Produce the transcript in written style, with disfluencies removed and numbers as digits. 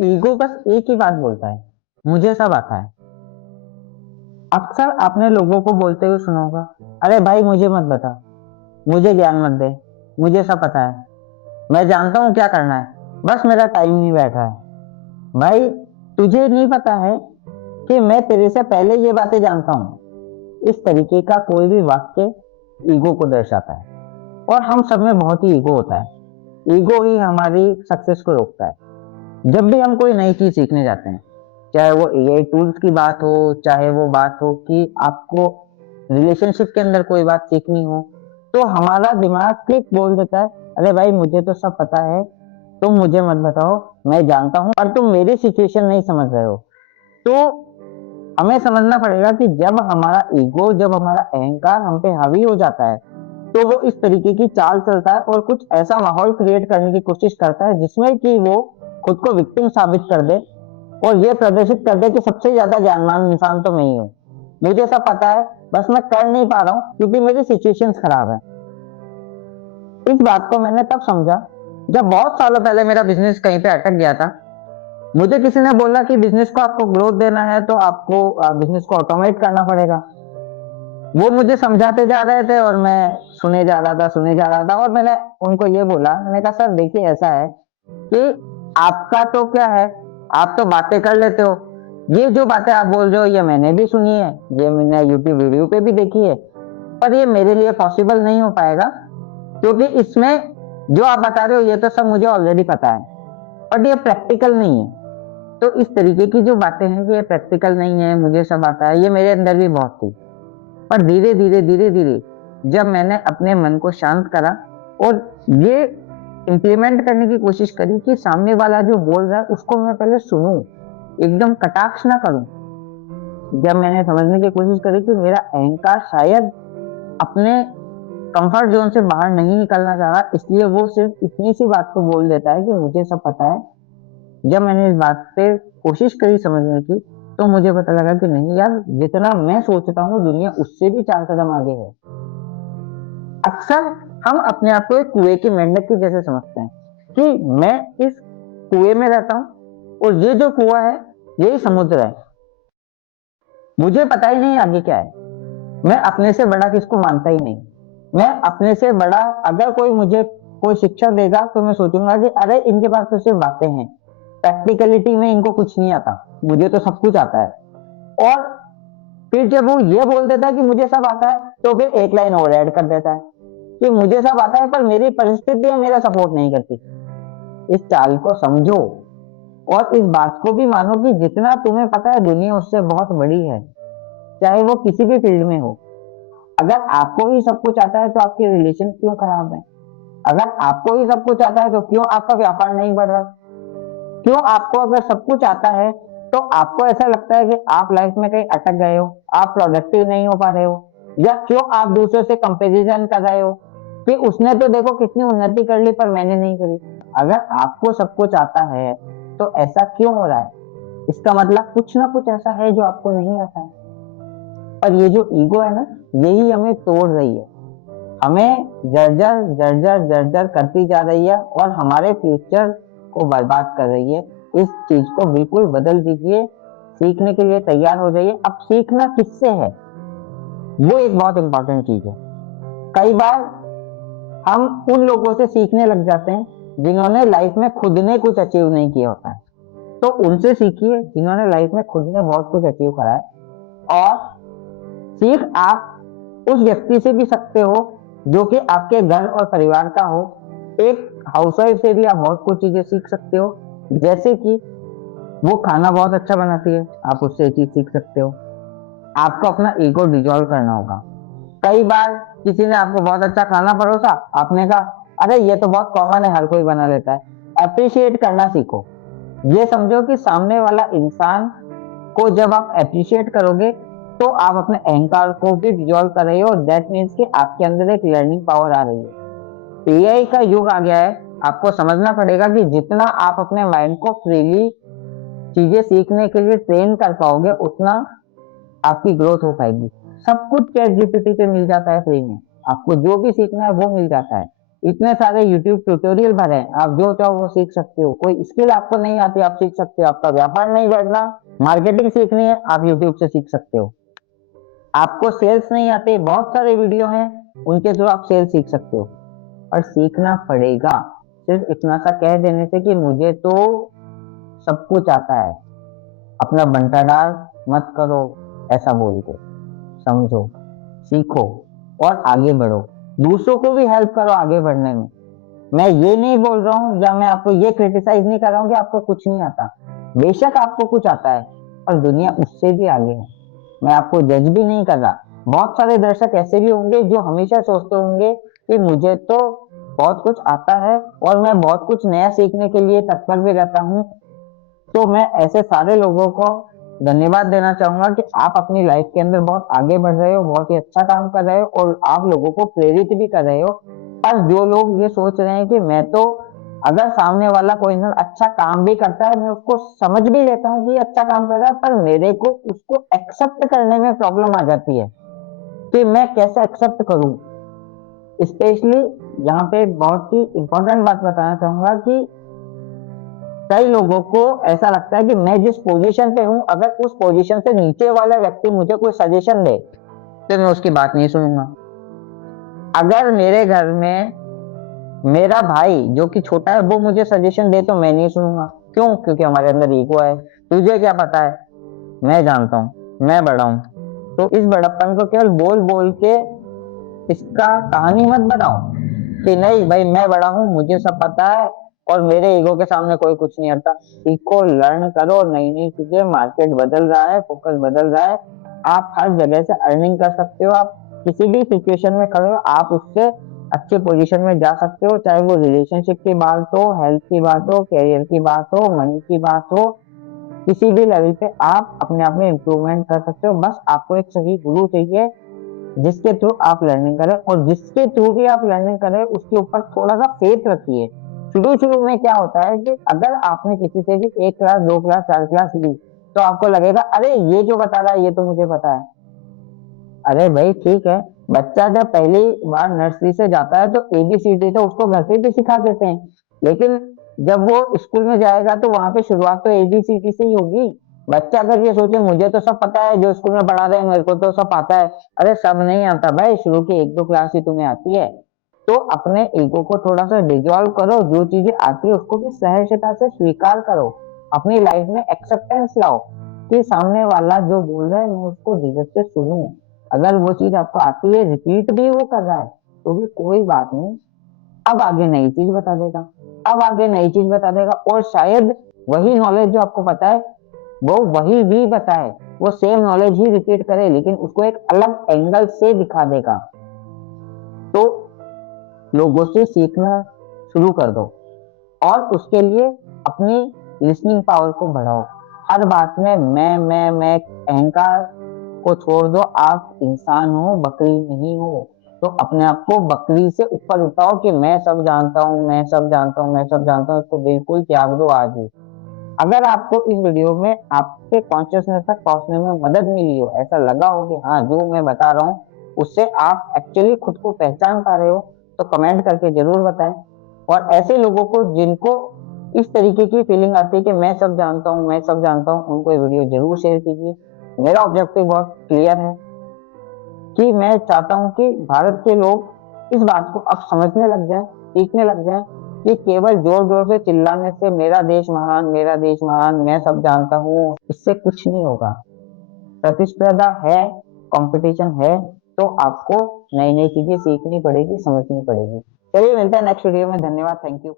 Ego बस एक ही बात बोलता है, मुझे सब आता है। अक्सर आपने लोगों को बोलते हुए सुना होगा, अरे भाई मुझे मत बता, मुझे ज्ञान मत दे, मुझे सब पता है, मैं जानता हूँ क्या करना है, बस मेरा टाइम नहीं बैठा है। भाई तुझे नहीं पता है कि मैं तेरे से पहले ये बातें जानता हूँ। इस तरीके का कोई भी वाक्य ईगो को दर्शाता है। और हम सब में बहुत ही ईगो होता है। ईगो ही हमारी सक्सेस को रोकता है। जब भी हम कोई नई चीज सीखने जाते हैं, चाहे वो एआई टूल्स की बात हो, चाहे वो बात हो कि आपको रिलेशनशिप के अंदर कोई बात सीखनी हो, तो हमारा दिमाग क्लिक बोल देता है, अरे भाई मुझे तो सब पता है, तुम मुझे मत बताओ, मैं जानता हूँ और तुम मेरी सिचुएशन नहीं समझ रहे हो। तो हमें समझना पड़ेगा कि जब हमारा ईगो, जब हमारा अहंकार हम पे हावी हो जाता है, तो वो इस तरीके की चाल चलता है और कुछ ऐसा माहौल क्रिएट करने की कोशिश करता है जिसमें कि वो खुद को विक्टिम साबित कर दे और ये प्रदर्शित कर दे कि सबसे ज्यादा ज्ञानवान इंसान तो मैं ही हूँ, मुझे सब पता है, बस मैं कर नहीं पा रहा हूँ क्योंकि मेरी सिचुएशंस खराब है। इस बात को मैंने तब समझा जब बहुत सालों पहले मेरा बिजनेस कहीं पे अटक गया था। मुझे किसी ने बोला कि बिजनेस को आपको ग्रोथ देना है तो आपको बिजनेस को ऑटोमेट करना पड़ेगा। वो मुझे समझाते जा रहे थे और मैं सुने जा रहा था और मैंने उनको ये बोला, मैंने कहा सर देखिए ऐसा है कि आपका तो क्या है, आप तो बातें कर लेते हो, ये जो बातें आप बोल रहे हो ये मैंने भी सुनी है, ये मैंने यूट्यूब वीडियो पे भी देखी है, पर ये मेरे लिए पॉसिबल नहीं हो पाएगा क्योंकि इसमें जो आप बता रहे हो ये तो सब मुझे ऑलरेडी पता है, बट ये प्रैक्टिकल नहीं है। तो इस तरीके की जो बातें हैं कि ये प्रैक्टिकल नहीं है, मुझे सब आता है, ये मेरे अंदर भी बहुत थी। पर धीरे धीरे जब मैंने अपने मन को शांत करा और ये इंप्लीमेंट करने की कोशिश करी कि सामने वाला जो बोल रहा है उसको मैं पहले सुनूं, एकदम कटाक्ष ना करूं। जब मैंने समझने की कोशिश करी कि मेरा अहंकार शायद अपने कंफर्ट जोन से बाहर नहीं निकलना चाह रहा, इसलिए वो सिर्फ इतनी सी बात को बोल देता है कि मुझे सब पता है। जब मैंने इस बात पे कोशिश करी समझने की, तो मुझे पता लगा कि नहीं यार, जितना मैं सोचता हूँ दुनिया उससे भी 4 कदम आगे है। अक्सर हम अपने आप को एक कुएं की मेंढक की जैसे समझते हैं कि मैं इस कुएं में रहता हूँ और ये जो कुआं है यही समुद्र है, मुझे पता ही नहीं आगे क्या है। मैं अपने से बड़ा किसको मानता ही नहीं। मैं अपने से बड़ा अगर कोई मुझे कोई शिक्षा देगा तो मैं सोचूंगा कि अरे इनके पास तो सिर्फ बातें हैं, प्रैक्टिकलिटी में इनको कुछ नहीं आता, मुझे तो सब कुछ आता है। और फिर जब वो ये बोल देता है कि मुझे सब आता है, तो फिर एक लाइन और ऐड कर देता है कि मुझे सब आता है पर मेरी परिस्थितियां मेरा सपोर्ट नहीं करती। इस चाल को समझो और इस बात को भी मानो कि जितना तुम्हें पता है दुनिया उससे बहुत बड़ी है, चाहे वो किसी भी फील्ड में हो। अगर आपको ही सब कुछ आता है तो आपके रिलेशन क्यों खराब है? अगर आपको ही सब कुछ आता है तो क्यों आपका व्यापार नहीं बढ़ रहा? क्यों आपको अगर सब कुछ आता है तो आपको ऐसा लगता है कि आप लाइफ में कहीं अटक गए हो, आप प्रोडक्टिव नहीं हो पा रहे हो, या क्यों आप दूसरों से कंपैरिजन कर रहे हो कि उसने तो देखो कितनी उन्नति कर ली पर मैंने नहीं करी? अगर आपको सब कुछ आता है तो ऐसा क्यों हो रहा है? इसका मतलब कुछ ना कुछ ऐसा है जो आपको नहीं आता है। और ये जो ईगो है ना, यही हमें तोड़ रही है, हमें जर्जर जर्जर जर्जर करती जा रही है और हमारे फ्यूचर को बर्बाद कर रही है। इस चीज को बिल्कुल बदल दीजिए, सीखने के लिए तैयार हो जाइए। अब सीखना किससे है, वो एक बहुत इंपॉर्टेंट चीज है। कई बार हम उन लोगों से सीखने लग जाते हैं जिन्होंने लाइफ में खुद ने कुछ अचीव नहीं किया होता है, तो उनसे सीखिए जिन्होंने लाइफ में खुद ने बहुत कुछ अचीव करा है। और सीख आप उस व्यक्ति से भी सकते हो जो कि आपके घर और परिवार का हो। एक हाउसवाइफ से भी आप बहुत कुछ चीजें सीख सकते हो, जैसे कि वो खाना बहुत अच्छा बनाती है, आप उससे एक चीज सीख सकते हो। आपको अपना ईगो डिजोल्व करना होगा। कई बार किसी ने आपको बहुत अच्छा खाना परोसा, आपने कहा अरे ये तो बहुत कॉमन है, हर कोई बना लेता है। अप्रिशिएट करना सीखो। ये समझो कि सामने वाला इंसान को जब आप अप्रिशिएट करोगे तो आप अपने अहंकार को भी डिजोल्व कर रहे हो और दैट मीन्स कि आपके अंदर एक लर्निंग पावर आ रही है। एआई का युग आ गया है, आपको समझना पड़ेगा कि जितना आप अपने माइंड को फ्रीली चीजें सीखने के लिए ट्रेन कर पाओगे उतना आपकी ग्रोथ हो पाएगी। सब कुछ चैट जीपीटी पे मिल जाता है फ्री में, आपको जो भी सीखना है वो मिल जाता है। इतने सारे यूट्यूब ट्यूटोरियल भरे हैं, आप जो चाहो वो सीख सकते हो। कोई स्किल आपको नहीं आती आप सीख सकते हो। आपका व्यापार नहीं बढ़ना, मार्केटिंग सीखनी है, आप यूट्यूब से सीख सकते हो। आपको सेल्स नहीं आते, बहुत सारे वीडियो हैं, उनके थ्रू आप सेल्स सीख सकते हो। और सीखना पड़ेगा। सिर्फ इतना सा कह देने से कि मुझे तो सब कुछ आता है, अपना बंटाढार मत करो। ऐसा बोल के समझो, सीखो और आगे बढ़ो। दूसरों को भी हेल्प करो आगे बढ़ने में। मैं ये नहीं बोल रहा हूँ या मैं आपको ये क्रिटिसाइज नहीं कर रहा हूँ कि आपको कुछ नहीं आता। बेशक आपको कुछ आता है, और दुनिया उससे भी आगे है। मैं आपको जज भी नहीं कर रहा। बहुत सारे दर्शक ऐसे भी होंगे जो हमेशा सोचते होंगे कि मुझे तो बहुत कुछ आता है और मैं बहुत कुछ नया सीखने के लिए तत्पर भी रहता हूँ। तो मैं ऐसे सारे लोगों को धन्यवाद देना चाहूंगा कि आप अपनी लाइफ के अंदर बहुत आगे बढ़ रहे हो, बहुत ही अच्छा काम कर रहे हो और आप लोगों को प्रेरित भी कर रहे हो। पर जो लोग ये सोच रहे हैं कि मैं तो, अगर सामने वाला कोई इंसान अच्छा काम भी करता है, मैं उसको समझ भी लेता हूँ कि अच्छा काम कर रहा है, पर मेरे को उसको एक्सेप्ट करने में प्रॉब्लम आ जाती है कि मैं कैसे एक्सेप्ट करूं। स्पेशली यहाँ पे बहुत ही इंपॉर्टेंट बात बताना चाहूंगा कि कई लोगों को ऐसा लगता है कि मैं जिस पोजीशन पे हूं, अगर उस पोजीशन से नीचे वाला व्यक्ति मुझे कोई सजेशन दे तो मैं उसकी बात नहीं सुनूंगा। अगर मेरे घर में मेरा भाई जो कि छोटा है वो मुझे सजेशन दे तो मैं नहीं सुनूंगा। क्यों? क्योंकि हमारे अंदर ईगो है। तुझे क्या पता है, मैं जानता हूँ, मैं बड़ा हूँ। तो इस बड़प्पन को केवल बोल बोल के इसका कहानी मत बनाओ कि नहीं भाई मैं बड़ा हूँ, मुझे सब पता है और मेरे ईगो के सामने कोई कुछ नहीं हटता। सीखो, लर्न करो, नई नई चीजें, मार्केट बदल रहा है, फोकस बदल रहा है। आप हर जगह से अर्निंग कर सकते हो। आप किसी भी सिचुएशन में खड़े हो, आप उससे अच्छे पोजीशन में जा सकते हो। चाहे वो रिलेशनशिप की बात हो, हेल्थ की बात हो, कैरियर की बात हो, मनी की बात हो, किसी भी लेवल पे आप अपने आप में इम्प्रूवमेंट कर सकते हो। बस आपको एक सही गुरु चाहिए जिसके थ्रू आप लर्निंग करें, और जिसके थ्रू भी आप लर्निंग करें उसके ऊपर थोड़ा सा फेथ रखिए। शुरू शुरू में क्या होता है कि अगर आपने किसी से भी 1 क्लास 2 क्लास 4 क्लास ली तो आपको लगेगा अरे ये जो बता रहा है ये तो मुझे पता है। अरे भाई ठीक है, बच्चा जब पहली बार नर्सरी से जाता है तो ABCD तो उसको घर पे भी सिखा देते हैं, लेकिन जब वो स्कूल में जाएगा तो वहां पे शुरुआत तो ABCD से ही होगी। बच्चा अगर ये सोचे मुझे तो सब पता है, जो स्कूल में पढ़ा रहे हैं मेरे को तो सब आता है, अरे सब नहीं आता भाई, शुरू की 1 2 क्लास ही तुम्हें आती है। तो अपने ईगो को थोड़ा सा डिजॉल्व करो, जो चीजें आती है उसको भी सहजता से स्वीकार करो। अपनी लाइफ में एक्सेप्टेंस लाओ कि सामने वाला जो बोल रहा है मैं उसको धीरे से सुनूं। अगर वो चीज आपको आती है, रिपीट भी वो कर रहा है, तो भी कोई बात नहीं। अब आगे नई चीज बता देगा, अब आगे नई चीज बता देगा, और शायद वही नॉलेज जो आपको पता है वो वही भी बताए, वो सेम नॉलेज ही रिपीट करे लेकिन उसको एक अलग एंगल से दिखा देगा। तो लोगों से सीखना शुरू कर दो, और उसके लिए अपनी लिसनिंग पावर को बढ़ाओ। हर बात में मैं अहंकार को छोड़ दो। आप इंसान हो, बकरी नहीं हो। तो अपने आप को बकरी से ऊपर उठाओ कि मैं सब जानता हूँ, मैं सब जानता हूँ, मैं सब जानता हूँ। इसको बिल्कुल त्याग दो आज ही। अगर आपको इस वीडियो में आपके कॉन्शियसनेस तक पहुंचने में मदद मिली हो, ऐसा लगा हो कि हाँ जो मैं बता रहा हूँ उससे आप एक्चुअली खुद को पहचान पा रहे हो, तो कमेंट करके जरूर बताएं। और ऐसे लोगों को जिनको इस तरीके की फीलिंग आती है कि मैं सब जानता हूँ, मैं सब जानता हूँ, उनको ये वीडियो जरूर शेयर कीजिए। मेरा ऑब्जेक्टिव बहुत क्लियर है कि मैं चाहता हूं कि भारत के लोग इस बात को अब समझने लग जाएं, सीखने लग जाएं कि केवल जोर जोर से चिल्लाने से मेरा देश महान, मेरा देश महान, मैं सब जानता हूँ, इससे कुछ नहीं होगा। प्रतिस्पर्धा है, कंपटीशन है, तो आपको नई नई चीजें सीखनी पड़ेगी, समझनी पड़ेगी। चलिए मिलते हैं नेक्स्ट वीडियो में। धन्यवाद, थैंक यू।